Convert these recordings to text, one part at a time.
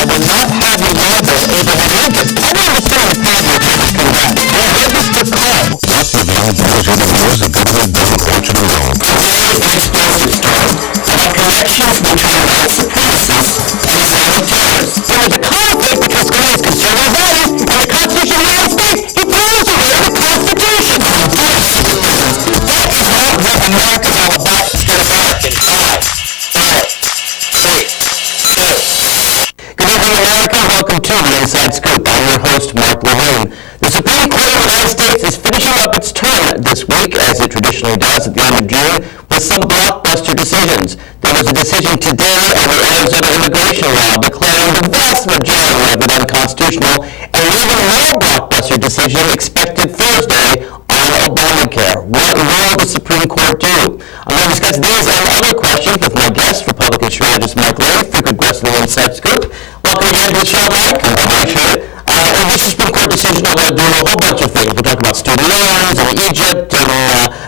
I will not have you label Abraham Lincoln. I don't understand the problem with this combat. Well, here's the call. Not Levine, because you're the rules the government doesn't want you to know. Today is explosive story about connections between white supremacists and Islamic terrorists. There is a conflict between scholars conservative values and the Constitution of the United States. He throws away the Constitution. That is not what America's all about. Good American. 5, 4, 3, 2. Good evening, America. Welcome to the Inside Scoop. I'm your host, Mark Levine. The Supreme Court of the United States is finishing up its term this week, as it traditionally does at the end of June, with some blockbuster decisions. There was a decision today on the Arizona immigration law declaring the vast majority of it unconstitutional, and an even more blockbuster decision expected Thursday on Obamacare. What will the Supreme Court do? I'm going to discuss these and other questions with my guest, Republican strategist Mike Levine, frequent guest on the Inside Scoop. Welcome again to the show, Mike. I appreciate it. In this Supreme Court decision, I'm going to do a whole bunch of things. We'll talk about student loans and Egypt,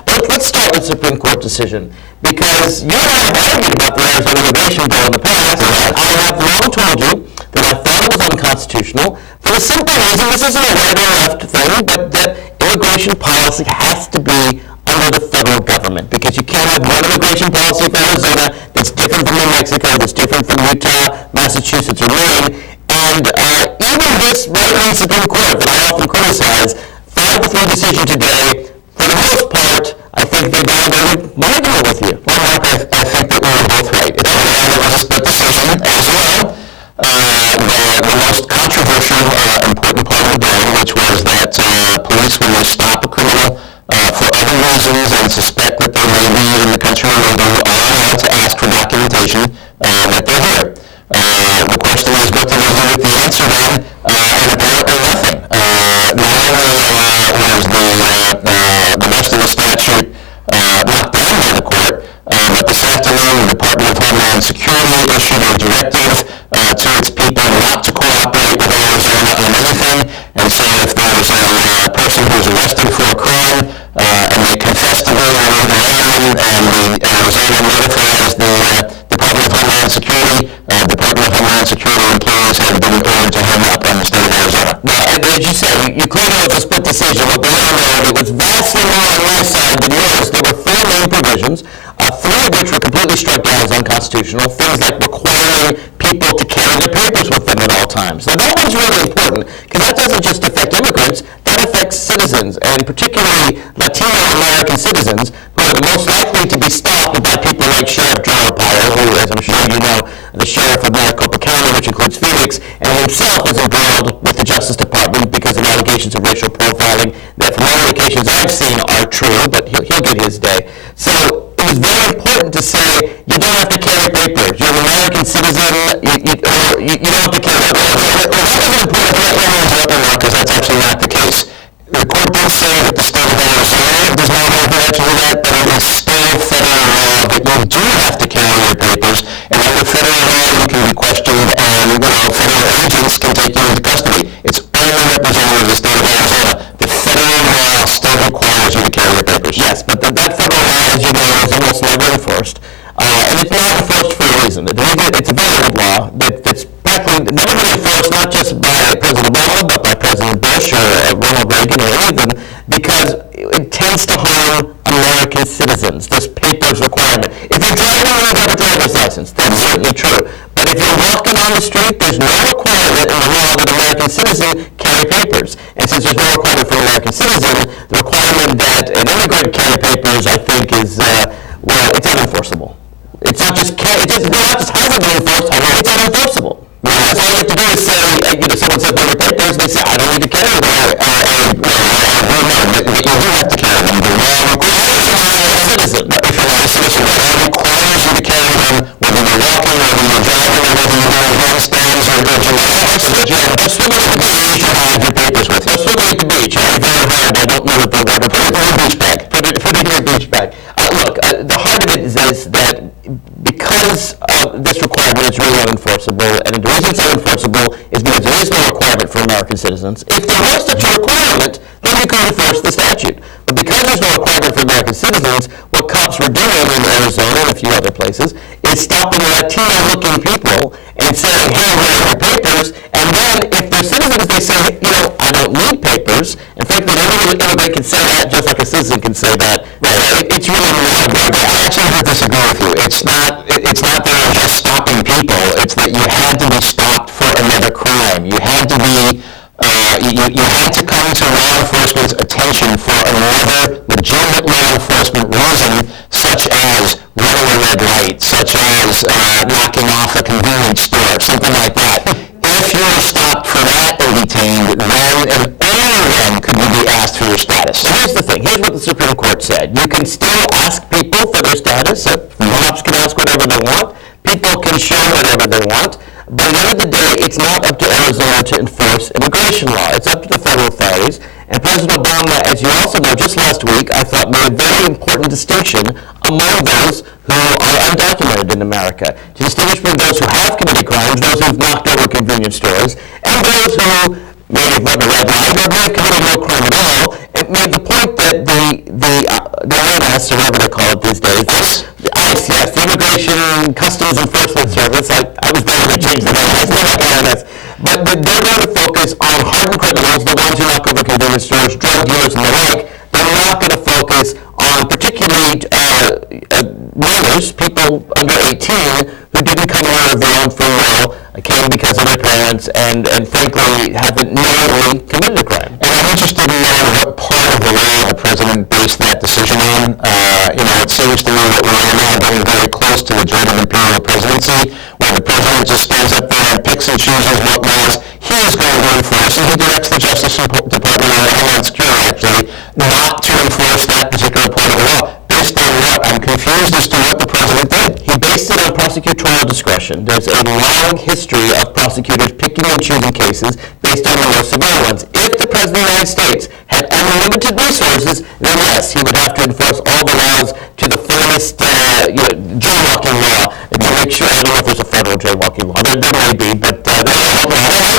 but let's start with the Supreme Court decision, because you and I have argued about the Arizona immigration bill in the past. I have long told you that I thought it was unconstitutional for the simple reason, this isn't a right or left thing, but that immigration policy has to be under the federal government, because you can't have one immigration policy for Arizona that's different from New Mexico, that's different from Utah, Massachusetts, or Maine. And even this right-wing Supreme Court that I often criticize, 5-3 decision today, for the most part, I think they validated my argument with you. Well, Mark, I think that we were both right. It was a split decision as well. The most controversial, important part of the bill, which was that police, when they stop a criminal for other reasons and suspect that they may be in the country illegal, are allowed to ask for documentation that they're here. The question is, what do we do with the answer then? And apparently nothing. Not only was the rest of the statute knocked down by the court, but this afternoon the Department of Homeland Security issued a directive to its people not to cooperate with Arizona on anything. And so if there's a person who's arrested for a crime and they confess to doing an illegal alien, and the Arizona notifies the Department of Homeland Security, Department of Homeland Security employees have been ordered to hang up on the state of Arizona. Now, as you said, you clearly have a split decision. What they had, it was vastly more on my side than yours. There were 4 main provisions, 3 of which were completely struck down as unconstitutional. Things like requiring people to carry their papers with them at all times. Now, that one's really important, because that doesn't just affect immigrants, that affects citizens, and particularly Latino American citizens, who are the most likely to be stopped by people like Sheriff Joe Arpaio, who, as I'm sure you know, the sheriff of Maricopa County, which includes Phoenix, and himself is embroiled with the Justice Department because of allegations of racial profiling that, from all indications I've seen, are true, but he'll get his day. So it was very important to say you don't have to carry papers. You're an American citizen. You don't have to carry papers. Because that's actually not the case. The court did say that the state of Arizona does not have the right to do that, but it is still federal law that you do have to carry your papers, and under federal law you can be questioned, and federal agents can take you into custody. It's only represented in the state of Arizona. The federal law still requires you to carry your papers. Yes, but that federal law, as you know, is almost never enforced. And it's not enforced for a reason. It's a very good law that's practically never been enforced, not just by President Obama, but by President Bush or Ronald Reagan or any of them, because it tends to harm American citizens, this papers requirement. If you're driving, you have a driver's license. That's certainly true. But if you're walking on the street, there's no requirement in the law that an American citizen carry papers. And since there's no requirement for an American citizen, the requirement that an immigrant carry papers, I think, is, it's unenforceable. It's not just hasn't been enforced, it's unenforceable. All you have to do is say, someone says their papers, they say, I don't need to carry them. You do have to carry them. The law requires you a citizen. If you're not a citizen, the law requires you to carry them, whether you're walking, whether you're driving, whether you're doing handstands, or just swimming at the beach, you have your papers with you. Swimming at the beach, very hard. I don't know what they're going to put it in your beach bag. Put it in your beach bag. Look, the heart of it is that because this requirement is really unenforceable, and the reason it's unenforceable is because there is no requirement for American citizens. If there was such a requirement, then you could enforce the statute. But because there's no requirement for American citizens, what cops were doing in Arizona and a few other places is stopping Latino-looking people and saying, hey, where are your papers? papers, and then if they're citizens, they say, I don't need papers, and frankly, anybody can say that, just like a citizen can say that. It's really not. I actually would disagree with you. It's not that they're just stopping people. It's that you had to be stopped for another crime. You had to be, you had to come to law enforcement's attention for another legitimate law enforcement reason, such as running a red light, such as knocking off a convenience store, something like that. If you were stopped for that or detained, then and only then could you be asked for your status. So here's the thing. Here's what the Supreme Court said. You can still ask people for their status. Cops can ask whatever they want. People can show whatever they want. But at the end of the day, it's not up to Arizona to enforce immigration law. It's up to the federal authorities. And President Obama, as you also know, just last week, I thought made a very important distinction among those who are undocumented in America. To distinguish between those who have committed crimes, those who have knocked over convenience stores, and those who may have run a red light or may have committed no crime at all. It made the point that the INS, or whatever they call it these days, the ICE, yes, the Immigration Customs Enforcement Service, I was better to change the name, it's not INS, but they're going to focus on hardened criminals, the ones who knock over convenience stores, drug dealers, and the like. They're not going to focus on particularly minors, people under 18, who didn't come out of their own free will, came because of their parents, and frankly haven't knowingly committed a crime. And I'm interested in knowing what part of the law the president based that decision on. It seems to me that we're now getting very close to the German imperial presidency, where the president just stands up there and picks and chooses what laws he is going to enforce, and he directs the Justice Department and Homeland Security, actually, not to enforce that particular part of the law. Based on what? I'm confused as to what the president did. He based it on prosecutorial discretion. There's a long history of prosecutors picking and choosing cases based on the more severe ones. If the President of the United States had unlimited resources, then yes, he would have to enforce all the laws to the fullest jaywalking law to make sure. I don't know if there's a federal jaywalking law. There may be, but there are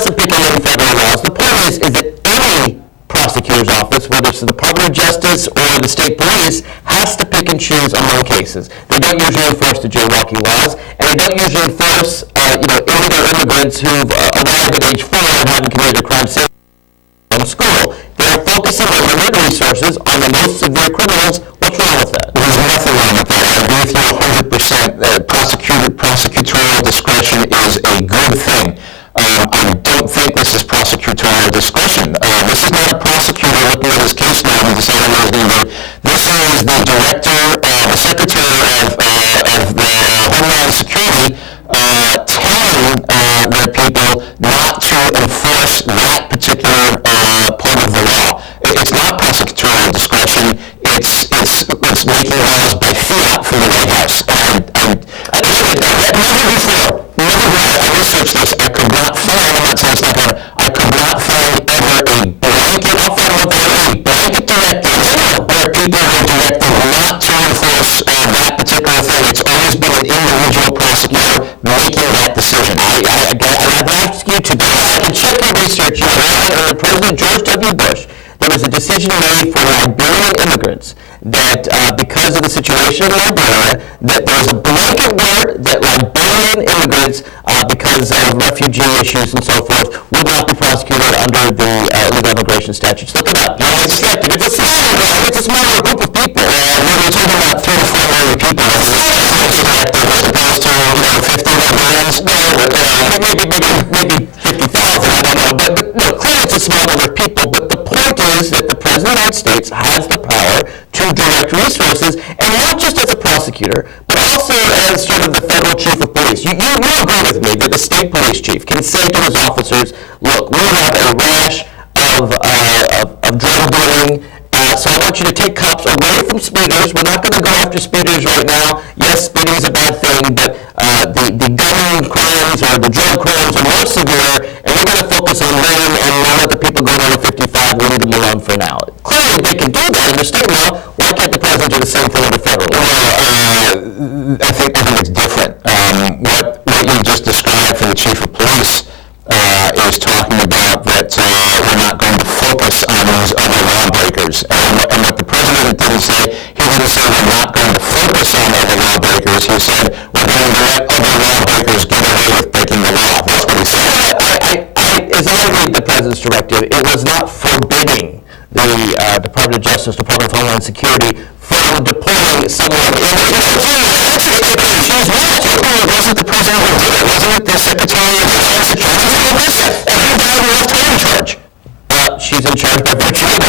some picking federal laws. The point is that any prosecutor's office, whether it's the Department of Justice or the state police, has to pick and choose among cases. They don't usually enforce the jaywalking laws, and they don't usually enforce illegal immigrants who've arrived at age 4 and haven't committed a crime since from school. They're focusing on limited resources on the most severe criminals. What's wrong with that? There's nothing wrong with that. I agree with you 100%. Prosecutorial discretion is a good thing. I don't think this is prosecutorial discretion. This is not a prosecutor looking at his case now and deciding what he's going to do. This is the director, the secretary of the Homeland Security telling their people not to enforce that particular part of the law. It's not prosecutorial discretion. It's making laws by fiat from the White House. I researched this. I could not find, I'm not saying it's not going to, I could not find ever a blanket directive where people were directed not to enforce that particular thing. It's always been an individual prosecutor making that decision. I'd ask you to go back and check your research. President George W. Bush, there was a decision made for Liberian immigrants that because of the situation in Liberia, that there's a blanket word that Liberian immigrants, because of refugee issues and so forth, would not be prosecuted under the illegal immigration statutes. Look it up. It's a smaller group of people. We're talking about 3 to 4 million people. As opposed to 15 million. Maybe 50,000, I don't know. But no, clearly it's a small number of people. But the point is that the President of the United States has the power to direct resources, and not just as a prosecutor, but also as sort of the federal chief of police. You agree with me that the state police chief can say to his officers, look, we have a rash of drug dealing, so I want you to take cops away from speeders. We're not going to go after speeders right now. Yes, speeding is a bad thing, but the gun crimes or the drug crimes are more severe, and we're going to focus on them and not let the people go over 55. We'll leave them alone for now. Clearly, they can do that under state law. Why can't the president do the same thing under federal law? I think it's different. What you just described from the chief of police is talking about that we're not going to focus on these other lawbreakers. And what the president didn't say, he didn't say we're not going to focus on other lawbreakers. He said we're going to let other lawbreakers get away the Department of Justice, Department of Homeland Security from deporting someone in Wasn't the president who did it? Wasn't it the Secretary of Defense that charged him with this? And who died who left her in charge? She's in charge by virtue of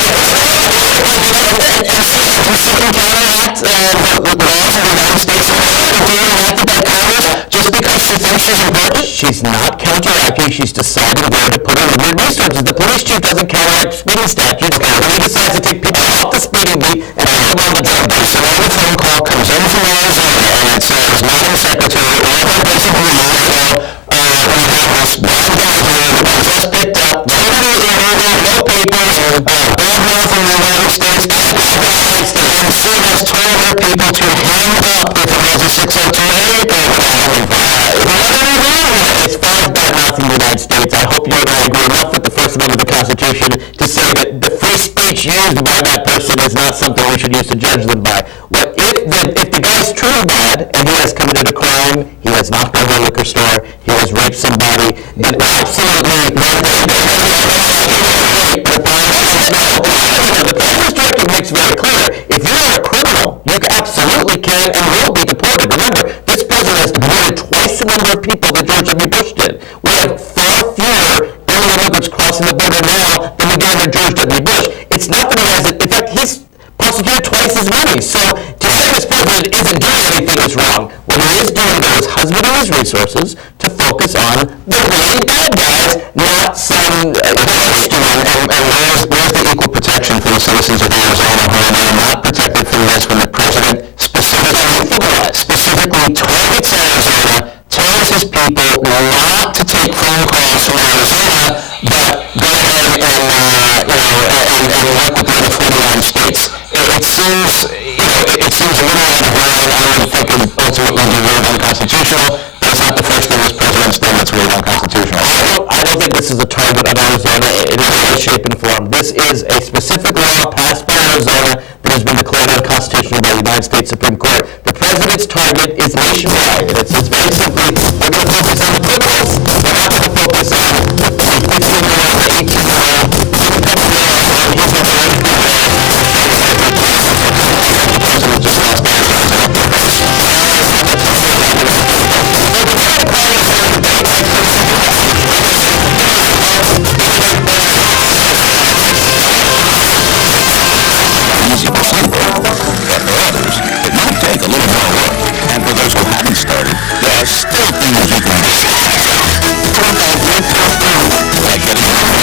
just because she thinks she's important? She's not counteracting. She's deciding where to put her limited resources. The police chief doesn't counteract speeding statutes. He decides to take people off the speeding beat and put them on the drug base. So when the phone call comes in from Arizona and it says, Madam Secretary, all of our basic rules, we have this blind guy here who just picked up, no papers, bad man from the United States, and she has told her people to hang up if it was a 602A As far as bad mouthing the United States, I hope you and I agree enough with the First Amendment of the Constitution to say that the free speech used by that person is not something we should use to judge them by. If the guy's truly bad and he has committed a crime, he has knocked over a liquor store, he has raped somebody, then absolutely the President's Directive makes very clear, if you're a criminal, you absolutely can and will be deported. Remember, this president has deported twice the number of people that George W. Bush did. We have far fewer illegal immigrants crossing the border now than we did under George W. Bush. It's not that he has it. In fact, he's prosecuted twice as many. So to say this president isn't doing anything is wrong. What he is doing, though, is husbanding his resources to focus on the really bad guys, not some and where's the equal protection for the citizens of Arizona who are not protected from this when the president specifically targets Arizona, tells his people not to take phone calls from Arizona, but go ahead and work with the other 49 states. It seems a little out of line. I don't think it ultimately be ruled unconstitutional. That's not the first thing this president's done that's ruled unconstitutional. I don't think this is a target on Arizona in any way, shape, and form. This is a specific law passed by Arizona that has been declared unconstitutional by the United States Supreme Court. The president's target is nationwide, and it says very simply, we're going to focus on the criminals, we're not going to focus on the 15-year-old, the 18-year-old, easy for some people, but for others, it might take a little more work. And for those who haven't started, there are still things you can do. Like getting wrapped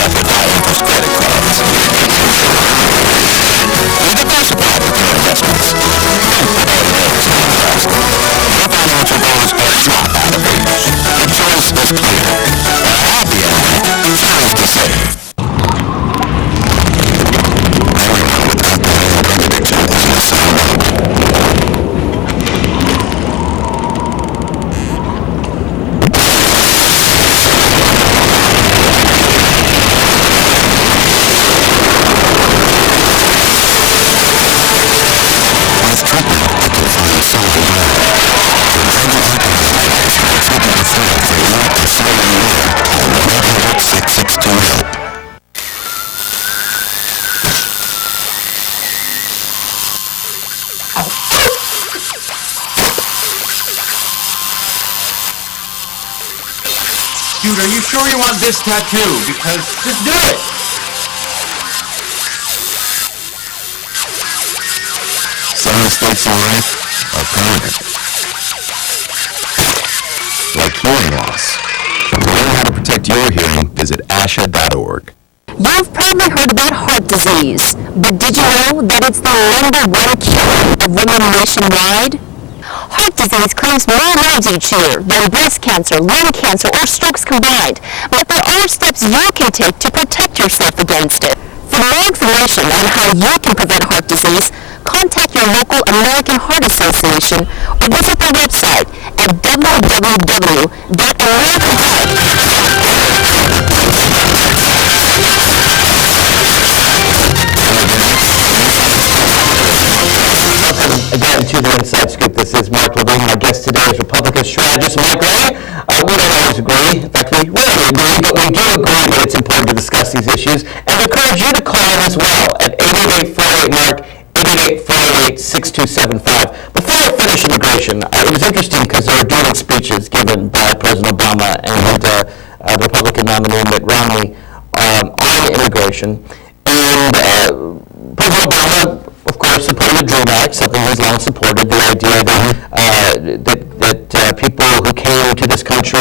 up with high-interest credit cards. You diversify with your investments. Don't put all your eggs in one basket. Your financial goals are not out of reach. The choice is clear. A happy ending, choose to save. Dude, are you sure you want this tattoo? Because just do it! Some mistakes in life are permanent. Like hearing loss. To learn how to protect your hearing, visit asha.org. You've probably heard about heart disease, but did you know that it's the #1 killer of women nationwide? Heart disease claims more lives each year than breast cancer, lung cancer, or strokes combined. But there are steps you can take to protect yourself against it. For more information on how you can prevent heart disease, contact your local American Heart Association or visit their website at Again, to the Inside Scoop, this is Mark Levine. My guest today is Republican strategist Mike Levine. We don't always agree. In fact, we rarely agree, but we do agree that it's important forward to discuss these issues, and I encourage you to call in as well at 888-48-MARK, 888-488-6275. Before I finish immigration, it was interesting because there were dueling speeches given by President Obama and the Republican nominee Mitt Romney on immigration. And President Obama, of course, supported the DREAM Act, something he's long supported, the idea that people who came to this country,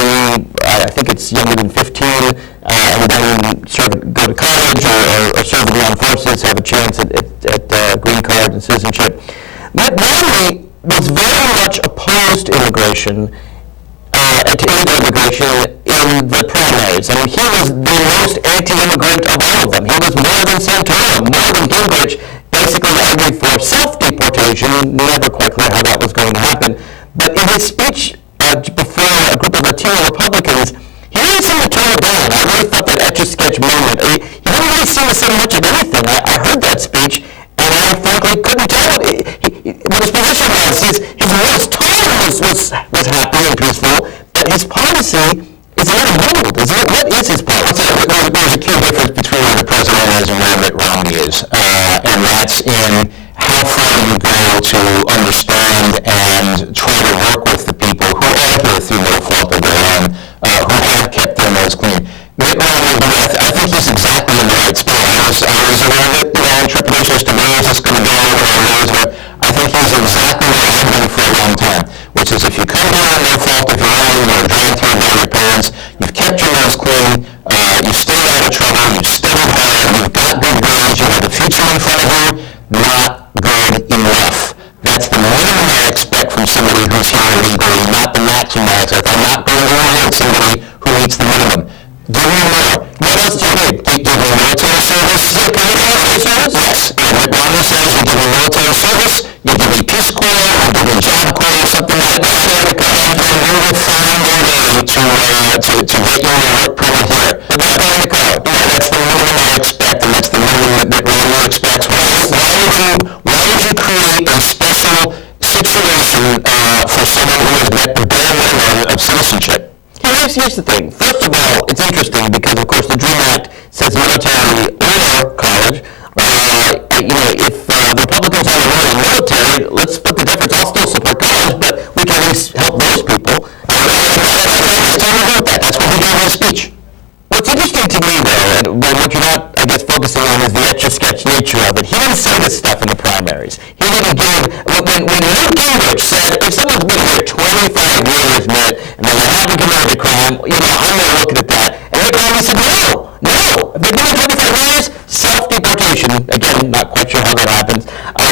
I think it's younger than 15, and then go to college or serve in the armed forces, have a chance at green card and citizenship. Mitt Romney was very much opposed to immigration, to illegal immigration in the primaries. I mean, he was the most anti-immigrant of all of them. He was more than Santorum, more than Gingrich, basically argued for self-deportation, never quite clear how that was going to happen. But in his speech before a group of Latino Republicans, he really seemed to tone it down. I really thought that Etch-a-Sketch moment. He didn't really seem to say much of anything. I heard that speech, and I frankly couldn't tell what his position was. His tone was happy and peaceful, but his policy is a little muddled, isn't it? What is his policy? There's a key difference between where the president is and where Mitt Romney is, and that's in how far you go to understand and try to work with the people who are here through no fault of their own, who have kept their nose clean. Mitt Romney, I think he's exactly in the right spot. I was aware of it, trepidation as to where is this going to go, I think he's exactly what he's been for a long time, which is if you come here on no fault of your own, or drive through by your parents, you've kept your nose clean, you've stayed out of trouble, you've studied hard, you've got good grades, you have a future in front of you, not good enough. That's the minimum I expect from somebody who's here illegally, not the maximum I expect. I'm not going to reward somebody who meets the minimum. Give me more. What else do you need? Give me military service? Yes. Mitt Romney says you give me military service, you give me Peace Corps, you give me Job Corps, something like that. And we will find a way to get you on a work permit here. But that's not the code. That's the minimum I expect, and that's the minimum that Romney expects. Why did you create a special situation for someone who has met the bare minimum of citizenship? Here's the thing. First of all, it's interesting because, of course, the DREAM Act says military or college. If the Republicans are running military, let's split the difference. I'll still support college, but we can at least help those people. That's what he got in his speech. What's interesting to me, though, and what you're not, I guess, focusing on is the Etch-a-Sketch nature of it. He didn't say this stuff in the primaries. He didn't give, when Newt Gingrich said, if someone's been here 25 years, Mitt, and they haven't committed a crime, I'm not looking at that. And Mitt Romney said, no. If they've been here 25 years, self-deportation. Again, not quite sure how that happens.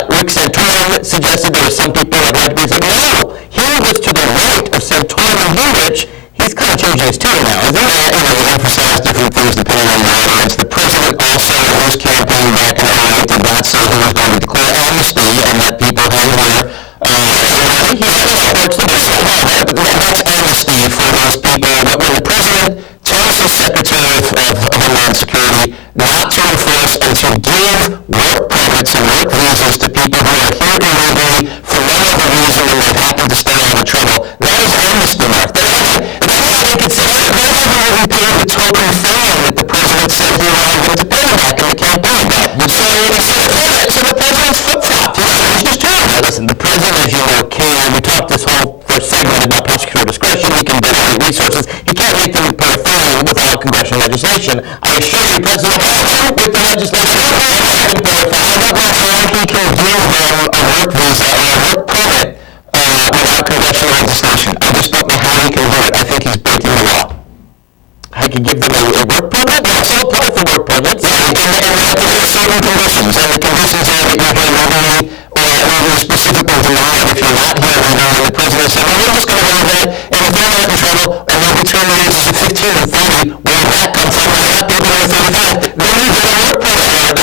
Rick Santorum suggested there were some people that had to be said, no. He was to the right of Santorum and Gingrich. He's kind of changing his tune now, isn't he? He emphasized different things depending on the audience. The president also, in his campaign back in 2008, did not say he was going to declare amnesty and let people hang there. He supports the president. That's amnesty for those people. But when the president tells his Secretary of Homeland Security not to enforce and to give work permits and work visas to people who are here illegally for whatever reason and they happen to stay out of trouble, that is amnesty, Mark. The token fine that the president said he wanted him to pay back in the campaign. So the president's flip-flopped. He's just trying. Listen, the president, as you know, we talked this whole first segment about prosecutor discretion. He can dedicate resources. He can't make them pay a fine without congressional legislation. I assure you, President Obama, with the legislation, I don't know how he can give them a work visa or a work permit without congressional legislation. I just don't know how he can do it. I think he's breaking the law. I can give them a work permit. I'll still apply for work permits. And there are certain conditions. And the conditions are that you're here legally or specifically denied if you're not here legally. The president said, well, we're just going to have that. And if they're not in trouble, and then between the ages of 15 and 30, where that comes from, we're not people over 35, then you get a work permit.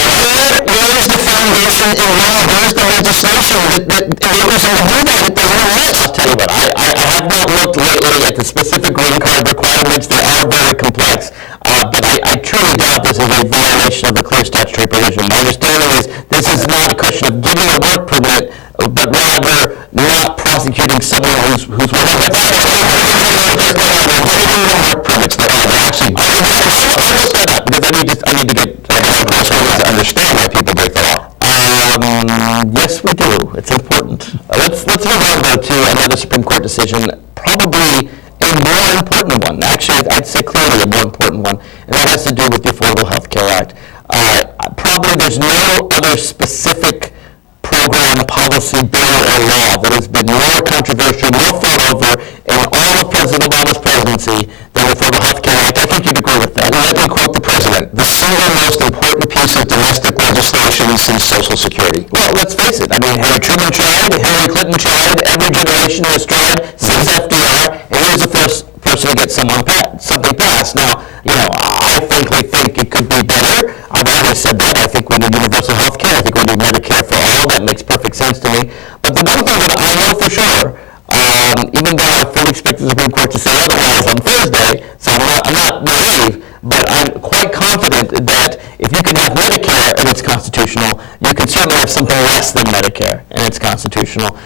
Where is the foundation in law? Where's the legislation that enables them to do that? It doesn't exist. I'll tell you what, I have not looked lately at the specific green card requirements that are very complex, but I truly doubt this is a violation of the clear statutory provision. My understanding is this is not a question of giving a work permit, but rather not prosecuting someone who's working at work permits that are actually because I need to get to understand why people break the law. Yes, we do. It's important. Let's move on, though, to another Supreme Court decision, probably a more important one. Actually, I'd say clearly a more important one, and that has to do with the Affordable Health Care Act. Probably there's no other specific program, policy, bill, or law that has been more controversial, more fought over in all of President Obama's presidency than the Affordable Health Care Act. I think you'd agree with that. Let me quote the president: "The single most important piece of domestic legislation since Social Security." Well, let's face it. I mean, Harry Truman tried, Hillary Clinton tried, every generation has tried since FDR, and here's the first person to get something passed. Now, I frankly think it could be better. I've always said that. I think we need universal health care. I think we need Medicare for all. That makes perfect sense to me. But the one thing that I know for sure, even though I fully expect the Supreme Court to say otherwise on Thursday, so I'm not naive, but I'm quite confident that if you can have Medicare and it's constitutional, you can certainly have something less than Medicare and it's constitutional.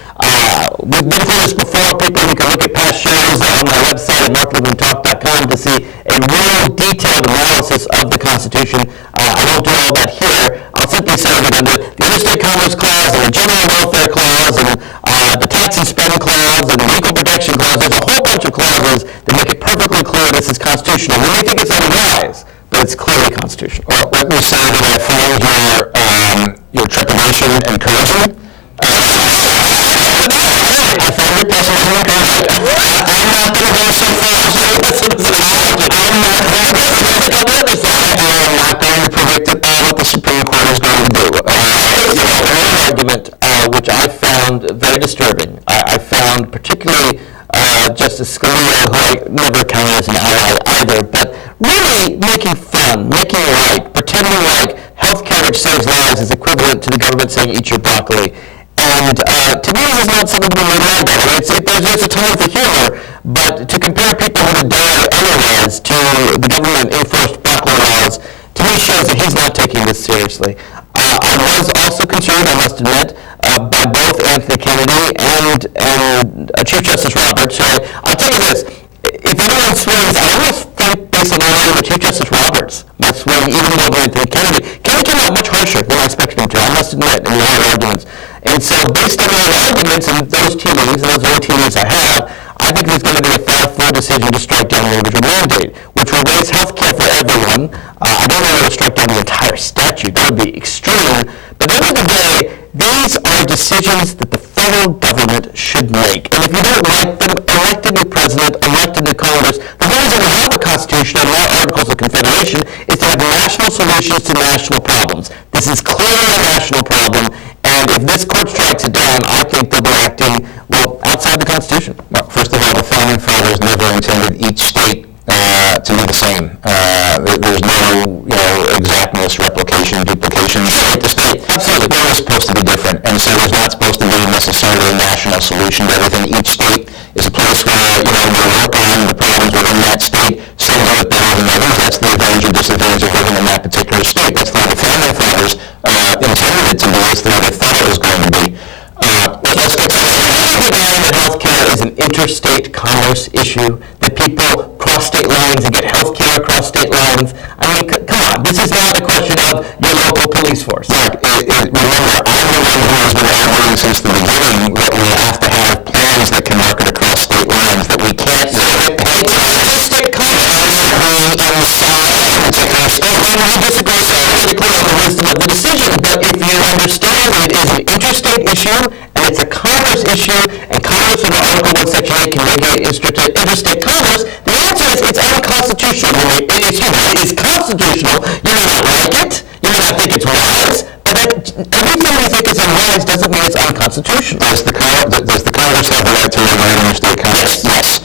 We've been through this before. People, you can look at past shows on my website at marklevintalk.com to see a real detailed analysis of the Constitution. I won't do all that here. I'll simply say that under the Interstate Commerce Clause and the General Welfare Clause and the Tax and Spend Clause and the Equal Protection Clause, there's a whole bunch of clauses that make it perfectly clear this is constitutional. We may think it's unwise, but it's clearly constitutional. Well, let me say that I find your trepidation encouraging. I find your pessimism encouraging. I'm not going to go so far as to I'm not going to predict what the Supreme Court is going to do. One argument which I found very disturbing. I found particularly Justice Scalia, who I never counted as an ally either, but really making fun, making light, pretending like health care which saves lives is equivalent to the government saying eat your broccoli. And to me, this is not something to be made about. There's a time for humor, but to compare people who died otherwise to the government-enforced broccoli laws, to me shows that he's not taking this seriously. I was also concerned, I must admit, by both Anthony Kennedy and Chief Justice Roberts. So I'll tell you this, if anyone swings, I almost think based on the line of Chief Justice Roberts might swing even more than Anthony Kennedy. Kennedy came out much harsher than I expected him to, I must admit, in the other arguments. And so based on those arguments and those tea leaves, and those only tea leaves I have, I think there's going to be a 5-4 decision to strike down the individual mandate, which will raise health care for everyone. I don't know to strike down the entire statute. That would be extreme. But at the end of the day, these are decisions that the federal government should make. And if you don't like them, elect a new president, elect a new Congress. The whole reason we have a Constitution and more Articles of Confederation is to have national solutions to national problems. This is clearly a national problem. And if this court strikes it down, I think they'll be acting, outside the Constitution. Well, first of all, the founding fathers never intended each state to be the same. There's no, exactness, replication, duplication. State to state, absolutely, they're supposed to be different. And so there's not supposed to be necessarily a national solution to everything. Each state is a place where, they work on the problems within that state. Some do it better than others. That's the advantage or disadvantage of living in that particular state. That's the way the founding fathers intended it to be. That's the way they thought it was going to be. Let's get to that health care is an interstate commerce issue, that people cross state lines and get health care across state lines. I mean, come on, this is not a question of your local police force. Mark, remember, I'm the one who has been arguing since the beginning that we have to have plans that can market across state lines, that we can't do it. It's an interstate commerce. We disagree politically on the wisdom of the decision, but if you understand it is an interstate issue, and it's a commerce issue, and Congress under Article 1, Section 8 can regulate interstate commerce, the answer is it's unconstitutional. It is constitutional. You may not like it. You may not think it's wise. But everything we think is unwise doesn't mean it's unconstitutional. Does the Congress have the right to regulate interstate commerce? Yes.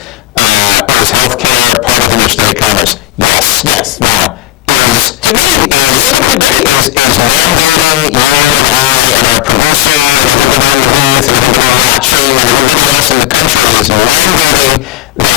Is health care part of interstate commerce? Yes. Now, to me, is mandating you and I and our producer and everybody on the booth and everybody watching and everybody else in the country is mandating that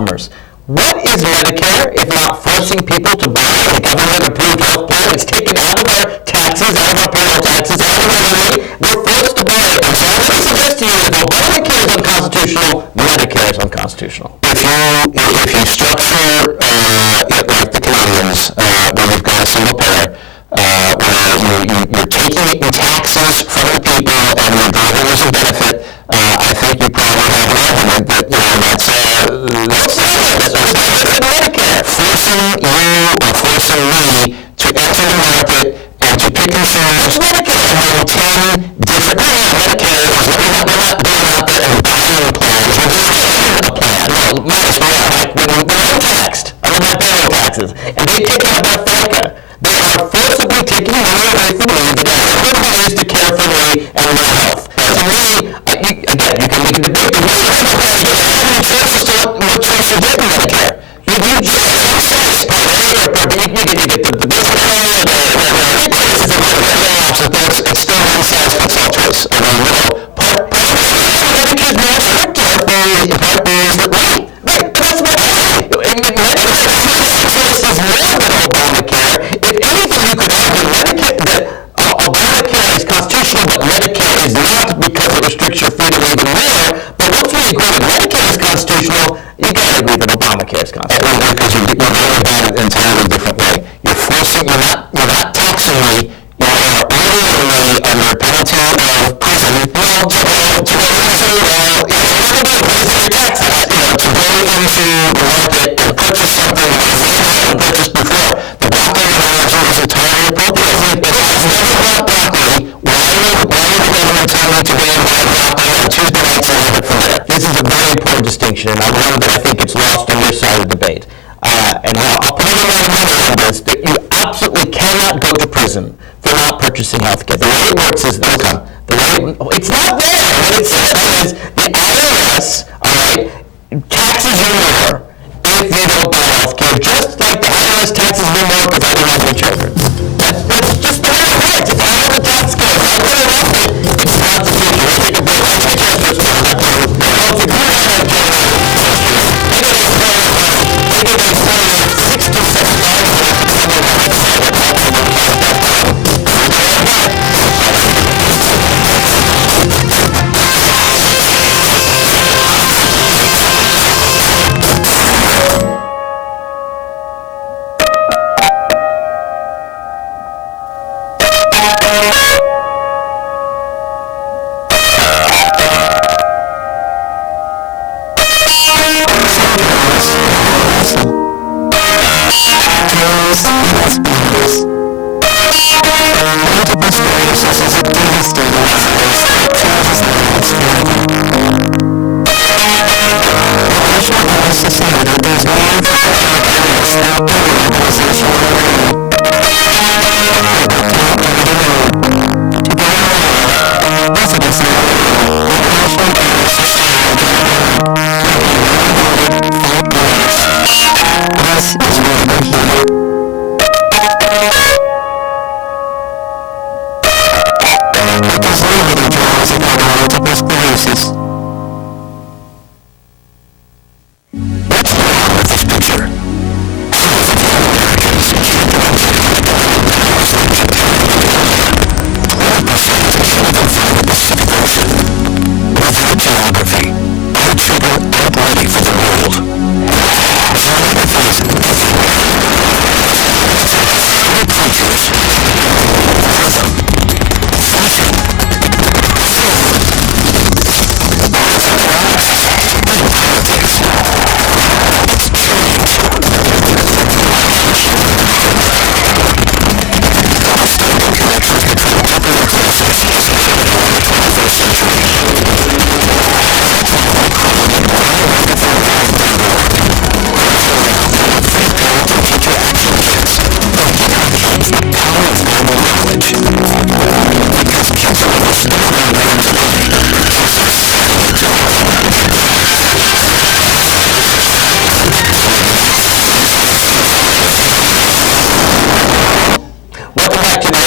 farmers. What is Medicare if not forcing people to buy a government-approved health plan? It's taken out of our taxes, out of our payroll taxes, out of our money. We're forced to buy it. And so I'm going to suggest to you that Obamacare is unconstitutional, Medicare is unconstitutional. If you structure it like the Canadians, where you've got a single payer, where you're taking it in taxes from the people and you're driving as a benefit, I think you probably have an argument that, that's Medicare. Forcing you or forcing me to enter the market and to pick and choose among 10 different Medicare is we're not going out there and buying plans. We're just a plan. Well, might as well. Like when I'm taxed, I'm on my payroll taxes, and they take out my FICA. They are forcibly taking money away from me that I could have used to care for me and my health. To me, again, you can make a debate, but what choice you get in Medicare? You just you get the business it's still an unsatisfactory choice. I mean, Medicare's more stricter part B is that right, that's my point. This is more than Obamacare. If anything, you could argue that Obamacare is constitutional, but Medicare is not because it restricts your freedom even more. But once we agree that Medicare is constitutional, you got to agree that Obamacare is constitutional. Because you're going about it an entirely different way. You're not taxing me. You are ordering me under penalty of prison to go into the market and purchase something that I haven't purchased before. The broccoli analogy is entirely appropriate. If I never bought broccoli, why would the government tell me to go and buy broccoli on Tuesday nights and have it from there? This is a very important distinction, and one that I think it's lost on your side of the debate. And I'll put it on this, that you absolutely cannot go to prison for not purchasing health care. The way it works is this. It's not there. What it says is the IRS, all right, taxes you more if you don't buy health care, just like the IRS taxes me more because I don't have any children. That's just the way it works. If I have a tax code, if I put it up, it's not the future. I think about it. I can't just do it. Well, if you put it on a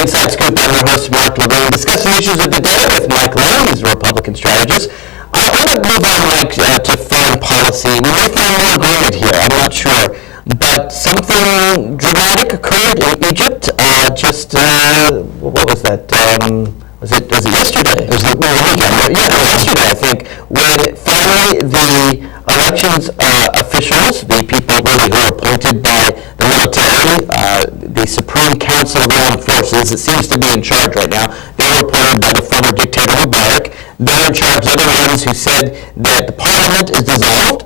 Inside Scoop, I'm your host, Mark Levine, discussing issues of the day with Mike Levine, he's a Republican strategist. I want to move on, Mike, to foreign policy. We may find more agreement here. I'm not sure. But something dramatic occurred in Egypt. What was that? Was it yesterday? It was the weekend. Yeah, it was yesterday, I think, when finally the elections officials, the people really who are appointed by the military, the Supreme Council of Armed Forces, it seems to be in charge right now. They were appointed by the former dictator Mubarak. They're in charge. They're the ones who said that the parliament is dissolved.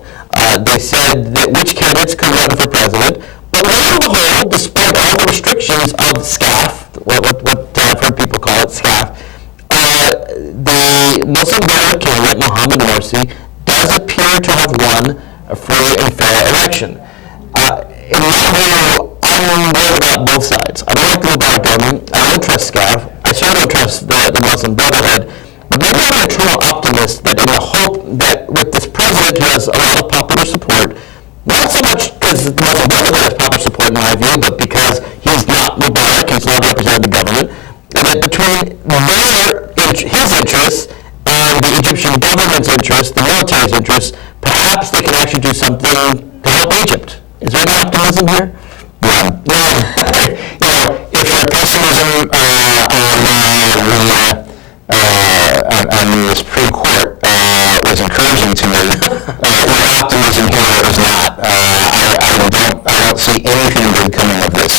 They said that which candidates could run for president. But lo and behold, despite all the restrictions of SCAF, what I've heard people call it, SCAF, the Muslim Brotherhood candidate, Mohammed Morsi, does appear to have won a free and fair election. In my view, I'm worried about both sides. I don't like the Mubarak government. I don't trust SCAF. I certainly don't trust the Muslim Brotherhood. But maybe I'm a true optimist that in the hope that with this president who has a lot of popular support, not so much because the Muslim Brotherhood has popular support in my view, but because he's not Mubarak, he's not representing the government, and that between his interests and the Egyptian government's interests, the military's interests, perhaps they can actually do something to help Egypt. Is there any optimism here? If your pessimism on the Supreme Court was encouraging to me, your optimism here is not. I don't see anything good coming of this.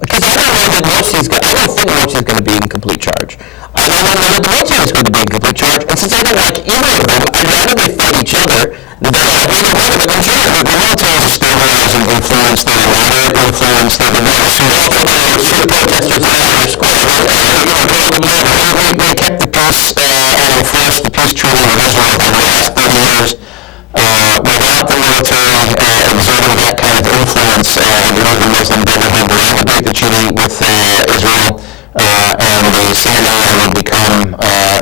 Because I don't think Morsi's going to be in complete charge. I don't know that the military is going to be in complete charge. And since I don't like either of them, I'd rather they fight each other than I'm sure the military is a stabilizing influence. They're a moderate influence. They're the protesters on square. They kept the peace and enforced the peace treaty with Israel for the last 30 years. Without the military exerting that kind of influence, the Muslim Brotherhood would activate the treaty with Israel, and the Sinai would become,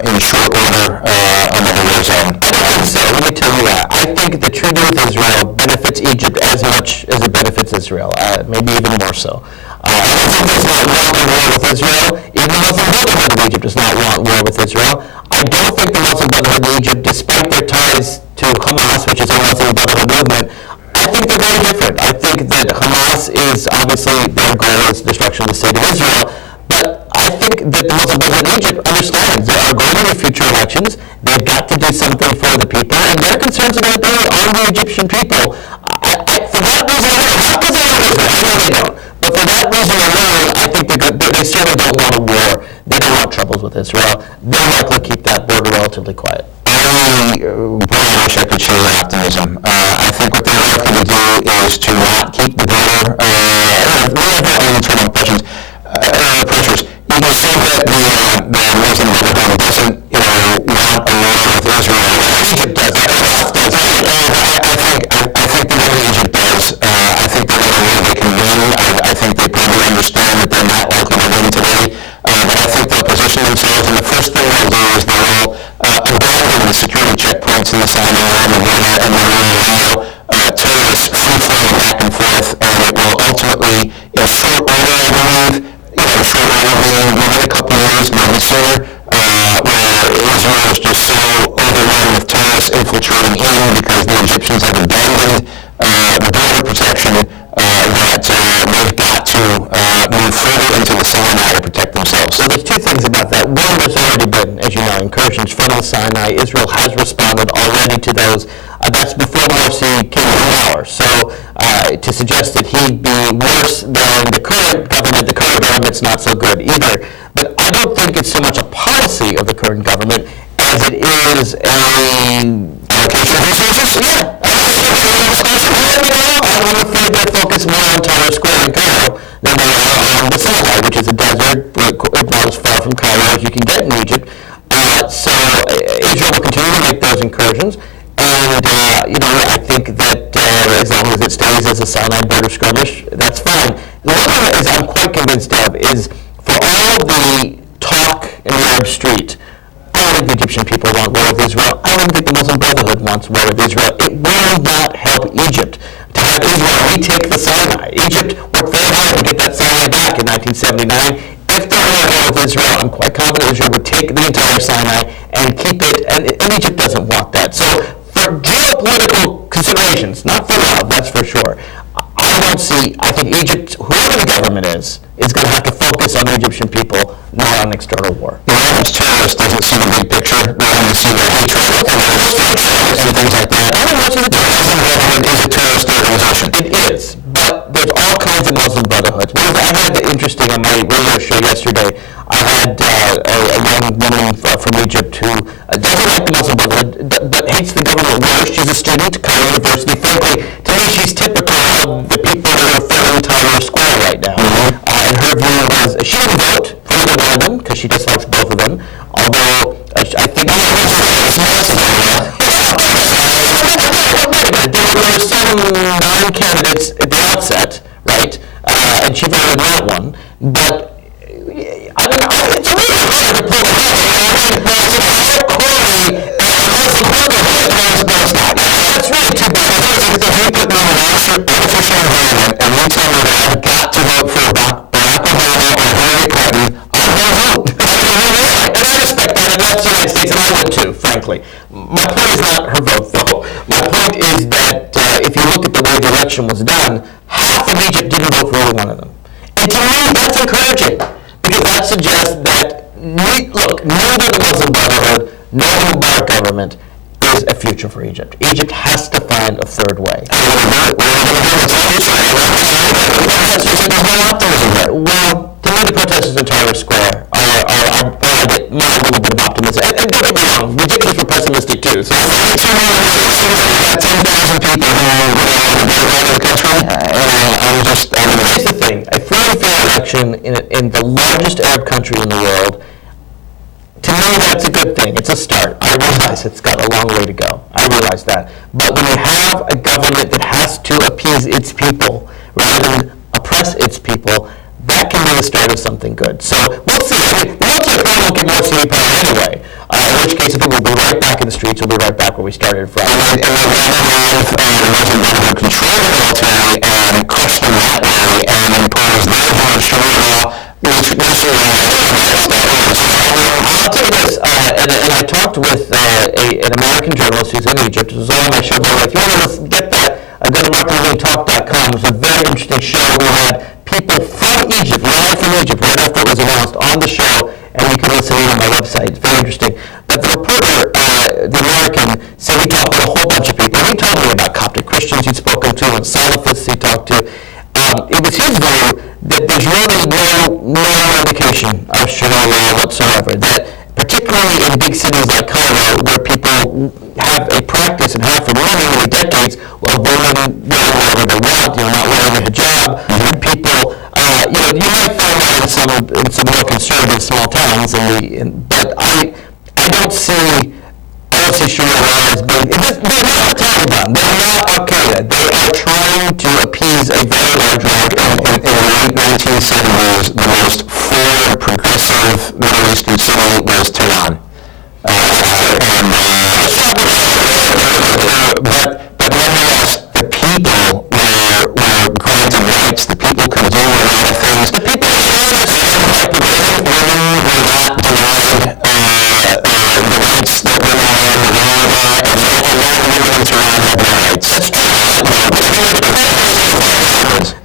in short order, another war zone. I don't think so. Let me tell you that. I think the treaty with Israel benefits Egypt as much as it benefits Israel, maybe even more so. Egypt does not want a war with Israel. Even the Muslim Brotherhood of Egypt does not want war with Israel. I don't think the Muslim Brotherhood of Egypt, despite their ties to Hamas, which is a Muslim Brotherhood movement, I think they're very different. I think that Hamas is obviously their goal is destruction of the state of Israel. But I think that the Muslim Brotherhood of Egypt understands there are going to be future elections. They've got to do something for the people, and their concerns are going to be on the Egyptian people. For that reason alone, not because they don't Israel, I know they don't, but for that reason alone, I think they certainly don't want a war. They don't want troubles with Israel. They're likely to keep that border relatively quiet. I wish I could share that optimism. I think what they're likely to do is to not keep the border. We have any internal pressures. You can say that the Muslim Brotherhood doesn't, want a war with Israel. Egypt does. I think the way Egypt does. I think the way they can win. I think they probably understand that they're not likely to win today. But I think they'll position themselves, and the first thing they'll do is they'll abandon the security checkpoints in the Sinai and they will allow terrorists free-flowing back and forth, and it will ultimately, in short order, I believe, within a couple of years, maybe sooner, where Israel is just so overrun with terrorists infiltrating in because the Egyptians have abandoned the border protection that they've got to move further into the Sinai to protect themselves. So there's two things about that. One, there's already been, as you know, incursions from the Sinai. Israel has responded already to those. That's before Morsi came to power. So to suggest that he'd be worse than the current government's not so good either. But I don't think it's so much a policy of the current government as it is allocation of resources. Yeah. I'm afraid they focus more on Tahrir Square in Cairo than they are on the Sinai, which is a desert, not as far from Cairo as you can get in Egypt. So Israel will continue to make those incursions. And, I think that as long as it stays as a Sinai border skirmish, that's fine. The one thing I'm quite convinced of is for all the talk in the Arab street, I don't think the Egyptian people want war with Israel. I don't think the Muslim Brotherhood wants war with Israel. It will not help Egypt to have Israel retake the Sinai. Egypt worked very hard to get that Sinai back in 1979. If they're with Israel, I'm quite confident Israel would take the entire Sinai and keep it, and Egypt doesn't want that. So for geopolitical considerations, not for love, that's for sure, I think Egypt, whoever the government is going to have to focus on the Egyptian people, not on external war. The Arab's terrorist doesn't see the big picture, they only see their hatred and things like that. I don't know if the government is a terrorist organization. It is, but there's all kinds of Muslim brotherhoods. I had the interesting, on my radio show yesterday, I had a young woman from Egypt who doesn't like the Muslim Brotherhood, but hates the government worse. She's a student at Cairo University. Frankly, to me, she's typical of the people that are filling Tahrir Square right now. And her view was, she didn't vote for either one of them, because she dislikes both of them, although I think there were some non-candidates at the outset, right? And she voted that one, but I don't know, it's really hard to pull it off. That's really too bad. If you put me on an artificial environment and you tell me that I've got to vote for Barack Obama or Hillary Clinton, I'm going to vote. And I respect that, and that's the United States, and I would too, frankly. My point is not her vote, though. My point is that if you look at the way the election was done, half of Egypt didn't vote for either one of them. And to me, that's encouraging. Because that suggests that, look, neither the Muslim Brotherhood nor the Mubarak government is a future for Egypt. Egypt has to find a third way. Well, to me, the protesters in Tahrir Square are a little bit of optimism. And don't get me wrong, ridiculous or pessimistic too. So 10,000 people who the country, here's the thing, a free and fair election in the largest Arab country in the world, to me that's a good thing. It's a start. I realize it's got a long way to go. I realize that. But when you have a government that has to appease its people rather than oppress its people, that can be the start of something good. So we'll see. The military probably won't get more city power anyway, in which case people will be right back in the streets. We'll be right back where we started from. And control the military and crush them that way and impose their harsh law. I'll tell you this, and I talked with an American journalist who's in Egypt. It was on my show. If you want to get that, go to marklevinetalk.com. It was a very interesting show. We had people from Egypt, live from Egypt, right after it was announced on the show, and you can listen in on my website. It's very interesting. But the reporter, the American, said he talked to a whole bunch of people. He told me about Coptic Christians he'd spoken to and Salafists he talked to. It was his view that there's really no indication of Sharia law whatsoever, that particularly in big cities like Cairo, where people have a practice and have for many decades of women wearing whatever they want, not wearing a hijab, people, you might find that in some more conservative small towns, but I don't see Sharia law as being, they're not Taliban, they're not Al-Qaeda, they are trying to appease a very large market. In the late 1970s, the most forward, progressive Middle Eastern city was Tehran. But nonetheless, the people were granted rights, the people can do a lot of things. The people women were not denied the rights that women have in the law, and a lot of women in Tehran have rights. That's true.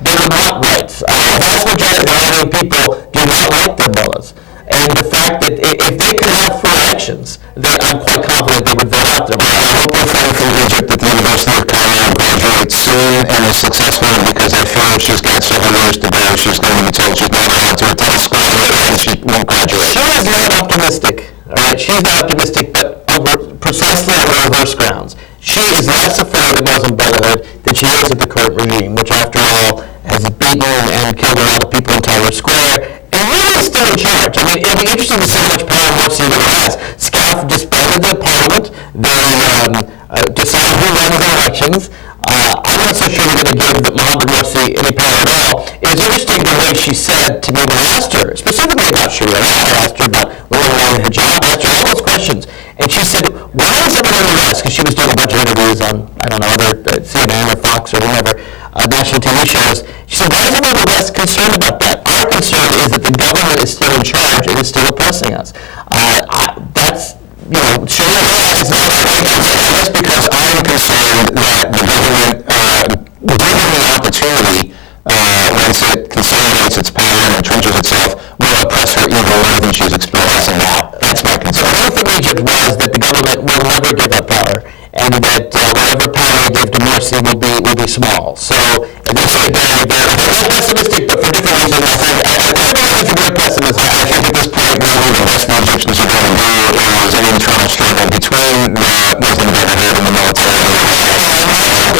They were not rights. The vast majority of people do not like their mullahs. And the fact that if they could have free elections, I'm quite confident they would vote out them. I hope my friend from Egypt at the University of Cairo graduates soon and is successful, because I feel she's got several years to go. She's going to be told she's not allowed to attend school and she won't graduate. She is not optimistic. All right, she's not optimistic, but precisely on reverse grounds. She is less afraid of the Muslim Brotherhood than she is of the current regime, which, after all, has beaten and killed a lot of people in Tahrir Square, and really is still in charge. I mean, it'll be interesting to see how much power Morsi has. SCAF disbanded the parliament. They decided who runs the elections. I'm not so sure we're going to give Mohammed Morsi any power at all. It was interesting the way she said to me when I asked her, specifically about Sharia. I asked her about women wearing hijab. I asked her all those questions. And she said, why is everyone arrested? Because she was doing a bunch of interviews on, other CNN or Fox or whatever, national TV shows. She said, why is everyone concerned about that? Our concern is that the government is still in charge and is still oppressing us. That's, Sharia law is not just because I'm concerned that the government, given the opportunity, once it consolidates its power and entrenches itself, will oppress her even more than she's experiencing now. That's my concern. The thing Egypt was that the government will never give up power, and that whatever power they give to mercy will be small. So, and they say they're pessimistic, but for different reasons. I'm very pessimist. I think at this point, really, the best the Egyptians are going to do is an internal struggle between the Muslim Brotherhood and the military.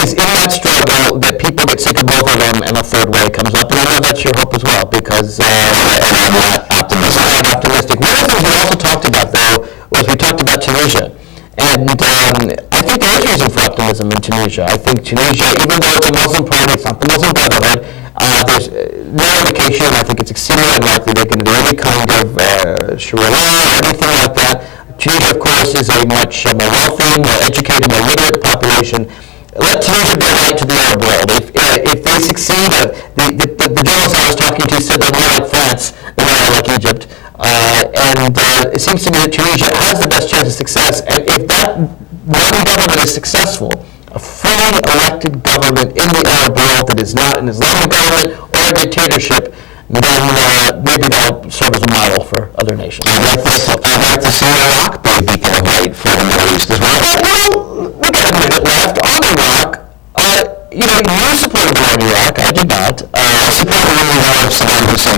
It's in that struggle that people get sick of both of them, and a third way comes up. And I know that's your hope as well, because I'm not optimistic. One of the things we also talked about, though, was we talked about Tunisia. And I think there is reason for optimism in Tunisia. I think Tunisia, even though it's a Muslim party, it's not the Muslim Brotherhood, there's no indication. I think it's exceedingly unlikely they're going to do any kind of Sharia law or anything like that. Tunisia, of course, is a much more wealthy, more educated, more literate population. Let Tunisia be a light to the Arab world. If they succeed, the journalist I was talking to said they're more like France than they are like Egypt. And it seems to me that Tunisia has the best chance of success. And if that one government is successful, a fully elected government in the Arab world that is not an Islamic government or a dictatorship, then maybe that'll serve as a model for other nations. I'd like to see Iraq become a light for the Middle East as well. Well, we got a minute left on Iraq. You supported war in Iraq. I did not. I supported the removal of Saddam Hussein.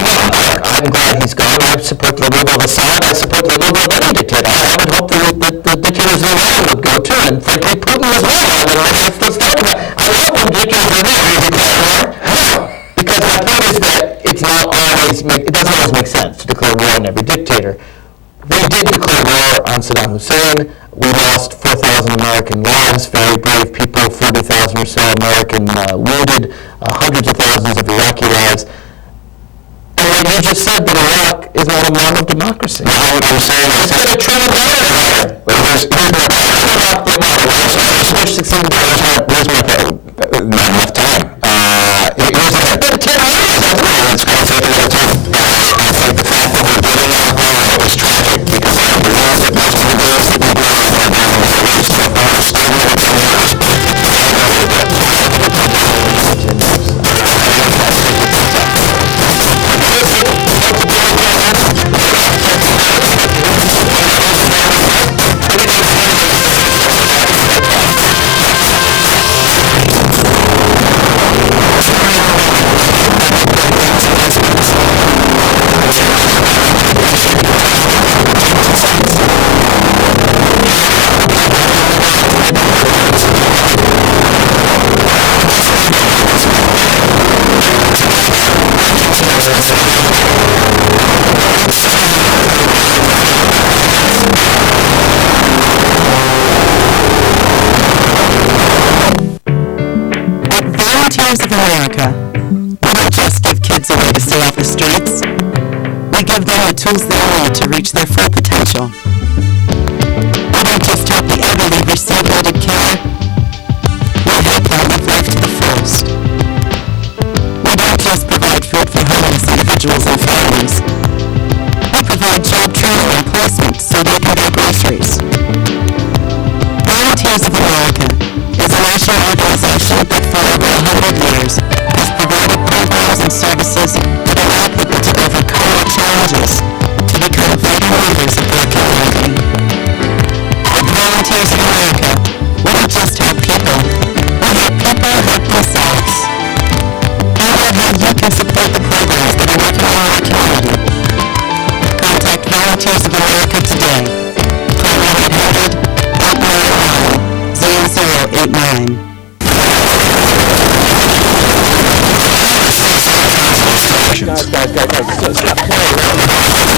I'm glad he's gone. I support the removal of Assad. I support the removal of any dictator. I would hope that the dictators in Iran would go too, and frankly, Putin as well. I love when dictators are there. Because my point is that it doesn't always make sense to declare war on every dictator. They did declare war on Saddam Hussein. We lost 4,000 American lives, very brave people, 40,000 or so American wounded, hundreds of thousands of Iraqi lives. And you just said that Iraq is not a model of democracy. No, what I'm saying is it's a true there. There's not enough time. It's going to take a little time. I think the fact that we're doing it is tragic because I believe that most of the bills that we do are down in the East are Volunteers of America, we don't just give kids a way to stay off the streets. We give them the tools they need to reach their full potential. We don't just help the elderly receive needed care. We help them live life to the fullest. We don't just provide food for homeless individuals and families. We provide job training and placement so they can buy groceries. Volunteers of America is a national organization that for over 100 years has provided programs and services that allow people to overcome their challenges to become vital leaders of their community. At Volunteers of America, we don't just help people, we help people help themselves. Find out how you can support the programs that are working in your community. Contact Volunteers of America today. Call 1-800-899-0089. Guys, stop playing.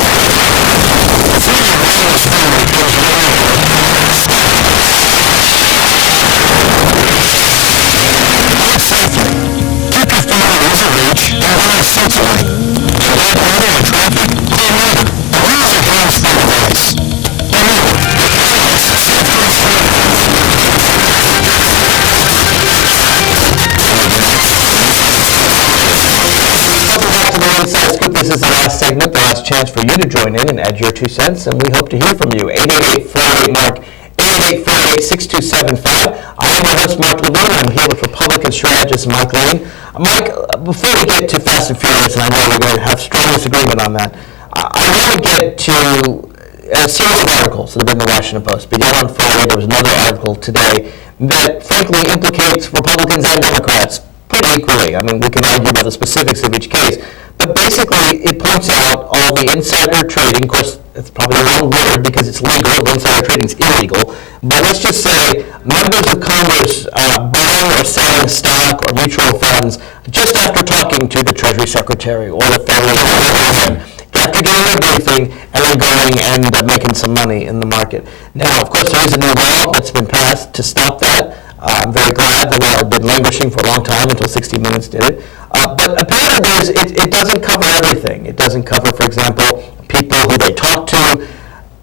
last chance for you to join in and add your 2 cents, and we hope to hear from you. 888-48-MARK, 888-48-6275. I am your host, Mark Levine. I'm here with Republican strategist Mike Lane. Mike, before we get to Fast and Furious, and I know we're going to have strong disagreement on that, I want to get to a series of articles that have been in the Washington Post. Began on Friday, there was another article today that frankly implicates Republicans and Democrats pretty equally. I mean, we can argue about the specifics of each case, but basically it points out all the insider trading. Of course, it's probably the wrong word because it's legal. Insider trading is illegal. But let's just say members of Congress buying or selling stock or mutual funds just after talking to the Treasury Secretary or the Federal Reserve, after getting their briefing and then going and making some money in the market. Now, of course, there is a new law that's been passed to stop that. I'm very glad the law had been languishing for a long time until 60 Minutes did it. But apparently it doesn't cover everything. It doesn't cover, for example, people who they talk to.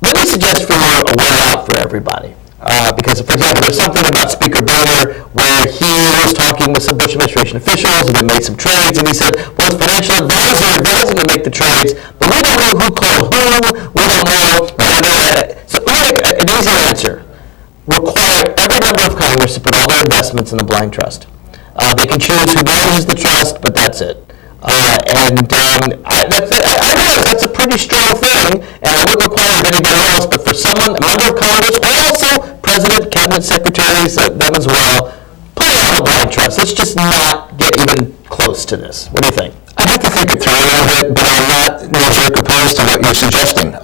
Let me suggest for you a way out for everybody. Because, for example, there's something about Speaker Boehner where he was talking with some Bush administration officials and they made some trades, and he said, well, his financial advisor advised him to make the trades, but we don't know who called who, we don't know. So let me make an easy answer. Require every member of Congress to put all their investments in a blind trust. They can choose who manages the trust, but that's it. I realize that's a pretty strong thing, and I wouldn't require it of anybody else, but for someone, a member of Congress, or also President, Cabinet Secretaries, them as well, put it on a blind trust. Let's just not get even close to this. What do you think? I'd have to think it through a little bit, but I'm not knee-jerk opposed to what you're suggesting. The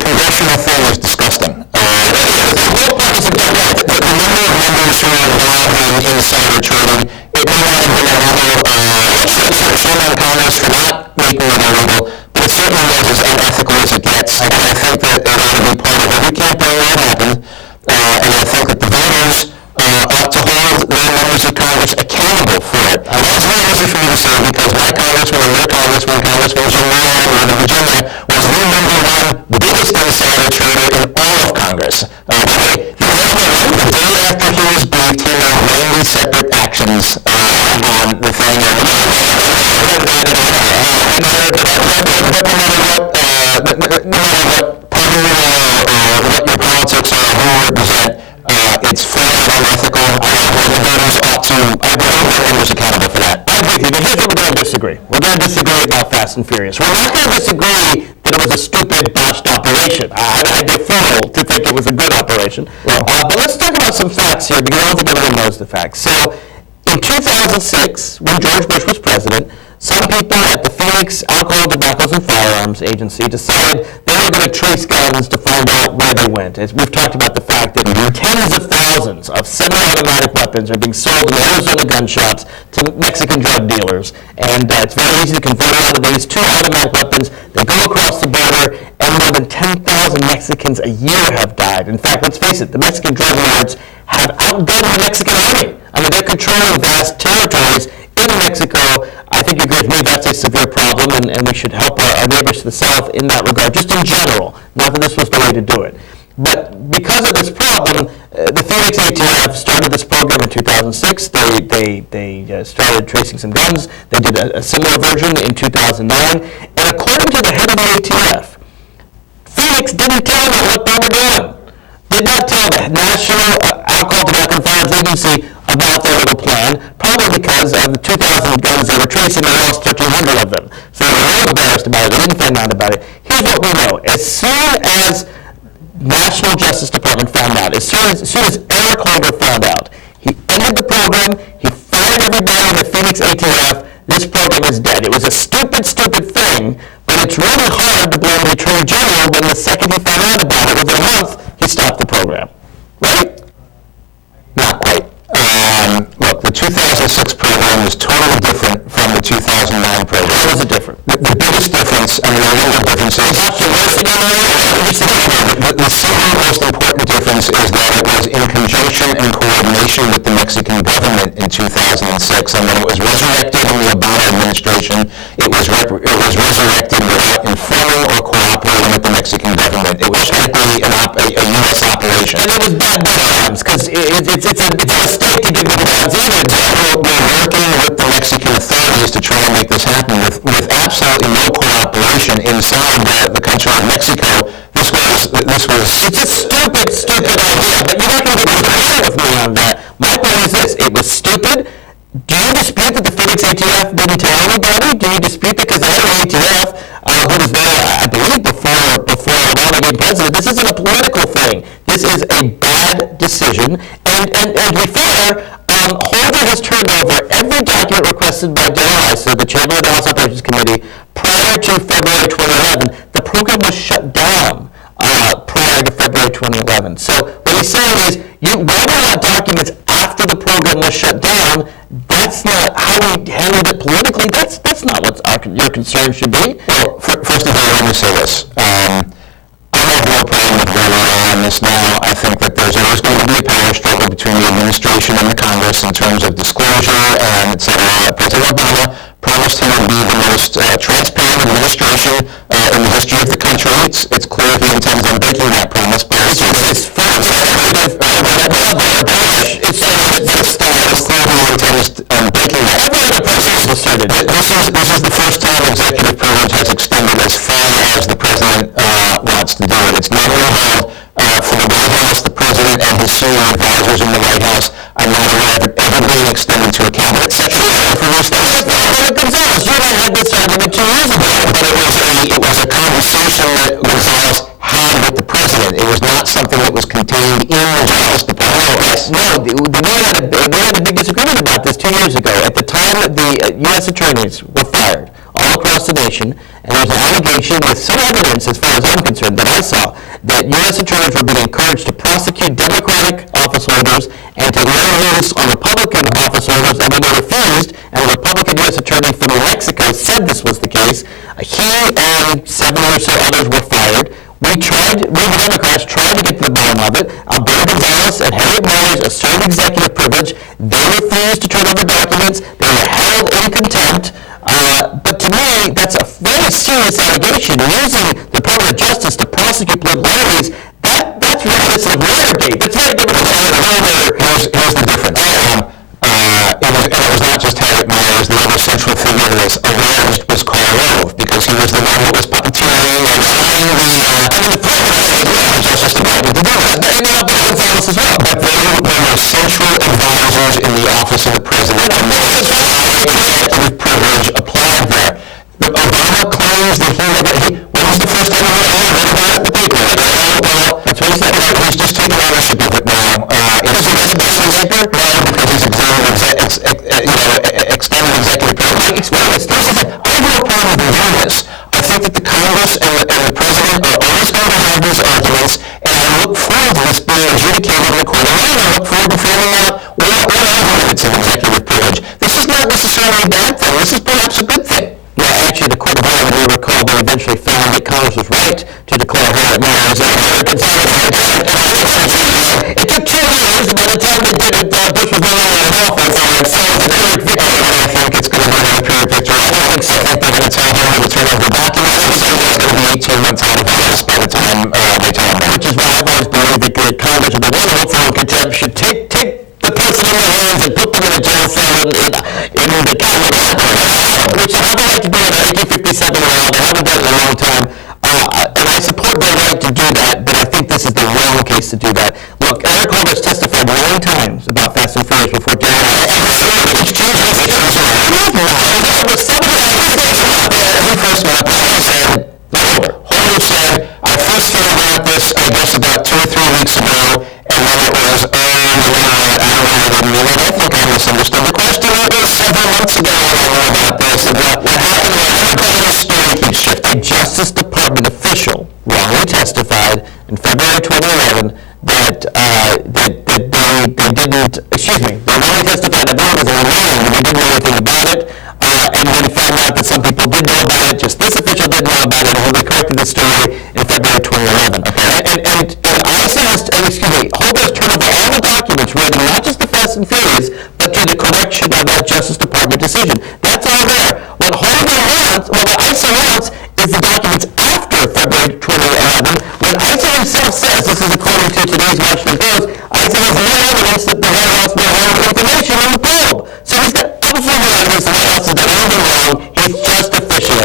congressional thing is disgusting. The number of members who are involved in insider trading, it may not have been illegal. Shame on Congress for not making it illegal, but it certainly was as unethical as it gets. I think that it ought to be part of every campaign that happened, and I think that the voters ought to hold their members of Congress accountable for it. That's very easy for me to say because my congressman and your congressman, Congressman Jim Ryan of Virginia, was the number one, the biggest insider trader in all of Congress. The day after he was briefed, he made 90 separate actions on the thing. No matter what party you are or what your politics are, who you represent, it's flat unethical. The voters ought to hold members accountable for that. I agree with you, but here's what we're going to disagree. We're going to disagree about Fast and Furious. We're not going to disagree that it was a stupid, botched operation. I'd be fool to think it was a good operation. But let's talk about some facts here, because I don't think everyone knows the facts. So, in 2006, when George Bush was president, some people at the Phoenix Alcohol, Tobacco, and Firearms Agency decided they were going to trace guns to find out where they went. We've talked about the fact that tens of thousands of semi-automatic weapons are being sold in Arizona gun shops to Mexican drug dealers. And it's very easy to convert a lot of these to automatic weapons. They go across the border, and more than 10,000 Mexicans a year have died. In fact, let's face it, the Mexican drug lords have outgunned the Mexican army. I mean, they're controlling vast territories in Mexico. I think you agree with me that's a severe problem, and we should help our neighbors to the south in that regard, just in general. Not that this was the way to do it. But because of this problem, the Phoenix ATF started this program in 2006. They started tracing some guns. They did a similar version in 2009. And according to the head of the ATF, Phoenix didn't tell them what they were doing. Did not tell the National Alcohol, Tobacco, and Firearms Agency about their little plan, probably because of the 2,000 guns they were tracing, they lost 1,300 of them. So they were all embarrassed about it. They didn't find out about it. Here's what we know. As soon as National Justice Department found out, as soon as Eric Holder found out, he ended the program, he fired everybody in the Phoenix ATF. This program is dead. It was a stupid, stupid thing, but it's really hard to blame the Attorney General when the second he found out about it, within a month, he stopped the program. Right? Not quite. Look, the 2006 program is totally different from the 2009 program. How is it different? The biggest difference, I mean, there are a number of differences. The single most important difference is that it was in conjunction and coordination with the Mexican government in 2006, and when it was resurrected in the Obama administration, it was resurrected without informing or cooperating with the Mexican government. It was strictly a U.S. operation. And it was bad times, because it's a mistake to give the guns either. We're working with the Mexican authorities to try to make this happen with absolutely no cooperation inside the country of Mexico. This was It's a stupid idea, but you're not going to agree with me on that. My point is this: it was stupid. Do you dispute that the Phoenix ATF didn't tell anybody? Do you dispute that because the head of ATF, who was there, I believe, before Obama became president? This isn't a political thing. This is a bad decision. And to be fair, Holder has turned over every document requested by DOI, so the chairman of the House Operations Committee, prior to February 2011. The program was shut down prior to February 2011. So what he's saying is, you write out documents after the program was shut down. That's not how we handled it politically. That's not what your concern should be. Well, first of all, let me say this. I have no problem with where we are on this now. I think that there's always going to be a power struggle between the administration and the Congress in terms of disclosure and et cetera. President Obama promised he would be the most transparent administration in the history of the country. It's clear he intends on breaking that promise. But it's clear he intends on breaking that. This is the first time executive privilege has extended as far as the president wants to do it. It's normally held from the White House. The president and his senior advisors in the White House are not allowed to ever being extended to a cabinet secretary for those things. Gonzalez, you and I had this argument 2 years ago, But it was a conversation that Gonzalez had with the president. It was not something that was contained in the Justice Department. No, we had a big disagreement about this 2 years ago. At the time, the U.S. attorneys were fired all across the nation, and there was an allegation with some evidence, as far as I'm concerned, that I saw, that U.S. attorneys were being encouraged to prosecute Democratic office holders and to let loose on Republican office holders, and when they refused, and a Republican U.S. attorney from New Mexico said this was the case, he and 7 or so others were fired. We Democrats tried to get to the bottom of it. Alberto Gonzalez and Harriet Myers asserted executive privilege. They refused to turn over documents. They were held in contempt. But to me, that's a very serious allegation. Using the Department of Justice to prosecute political enemies, that's reminiscent of Watergate. That's very different from Here's the difference. It was not just Harriet Myers. The other central figure that was alleged was Karl Rove, because he was the one that was puppeteering and signing the Justice Department to do it. And Gonzalez as well. But they were central advisors in the office of the president, and there was executive privilege applied there. But Obama claims that when was the first time he read about the paper? Well, that's what he said. He's just taking ownership of it now. Because he's extended executive privilege. I have no problem with doing this. I think that the Congress and the president are always going to have these arguments, and I look forward to this being adjudicated in the court. And I look forward to finding out what evidence of executive privilege. This is not necessarily a bad thing. This is perhaps a good thing. Yeah, actually, the Court of Appeal, we recall, they eventually found that Congress was right to declare Harriet Myers It took 2 years, by the time they did it, Bush was no longer in office. So it's a great victory. I think it's going to be a period picture. I don't think so. I think they're going to tell him to turn over documents. So it's going to be 18 months out of office by the time they tell him that. Which is why I've always believed that Congress, with the one vote for contempt, should take the person in their hands and put them in a jail cell in the Congress, which I would like to do in 1957 around. I haven't done it in a long time. And I support their right to do that, but I think this is the wrong case to do that. Look, Eric Holder has testified 9 times about Fast and Furious before When he first met, Holder said, I first heard about this, I guess, about 2 or 3 weeks ago, and then it was, I think I misunderstood the question. It was several months ago I learned about this, and what happened was, the story keeps shifting. A Justice Department official wrongly testified in February 2011 that they didn't, they wrongly testified that was a lying, and they didn't know anything about it, and when they found out that some people did know about it, just this official didn't know about it, and Holder corrected the story in February 2011. And Holder's turned over all the documents relating not just to Fast and Furious, but to the correction of that Justice Department decision. That's all there. What the ISO wants is the documents after February 2011, when ISO himself says, this is according to today's Washington Post, ISO has no evidence that the White House may have information on the probe. So he's got absolutely no evidence that the White House has done anything wrong. He's just official.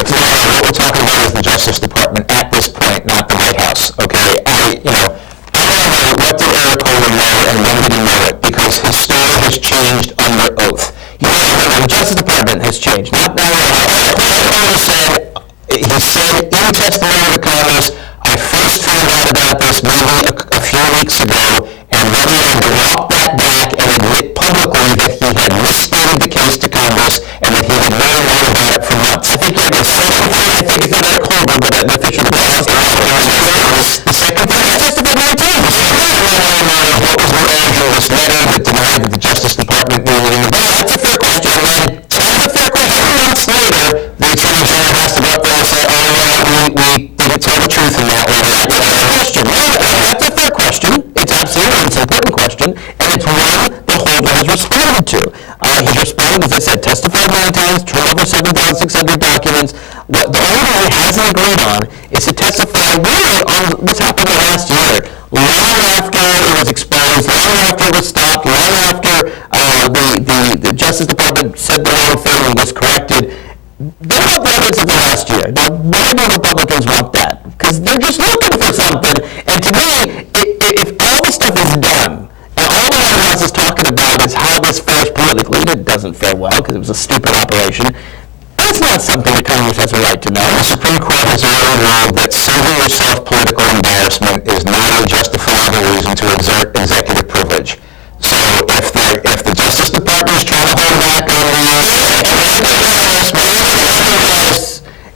He said in testimony to Congress, I first found out about this maybe a few weeks ago, and Levine walked that back and admit publicly that he had misstated the case to Congress and that he had known about it for months. I think you have a second thing, I think it's not a October, but an official policy. The second thing is testified 19. What was the origin of this letter that denied that the Justice Department knew anything about it? That's a fair question. That's a fair question. Months later, the Attorney General has to go up there and say, we didn't tell the truth in that letter. That's a fair question. That's a fair question. It's absolutely an important question, and it's one the holder has responded to. He's responded, as I said, testified 9 times, turned over 7,600 documents. What the holder hasn't agreed on is to testify really on what's happened the last year. Long after it was exposed, long after it was stopped, long after the Justice Department said the wrong thing and was corrected. They want the evidence of the last year. Now, why do Republicans want that? Because they're just looking for something. And to me, if all this stuff is done, and all the White House is talking about is how this fares politically, and it doesn't fare well because it was a stupid operation, that's not something that Congress has a right to know. The Supreme Court has already ruled that saving yourself political embarrassment is not a justifiable reason to exert executive privilege. So if the Justice Department is trying to hold back on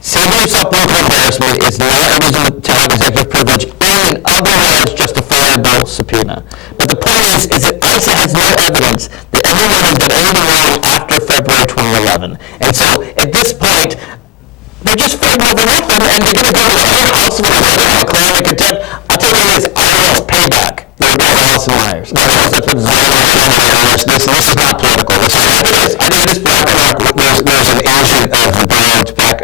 saving yourself political embarrassment is not a reason to have executive privilege in otherwise justifiable subpoena. But the point is that ICE has no evidence that anyone has done anything wrong after February 2011. And so at this point, they're just fighting over nothing, and they're going to go to the White House and claim a contempt. I'll tell you what it is, IRS payback. They're going to House and Myers. This is not political. I think this there's an agent of the brand back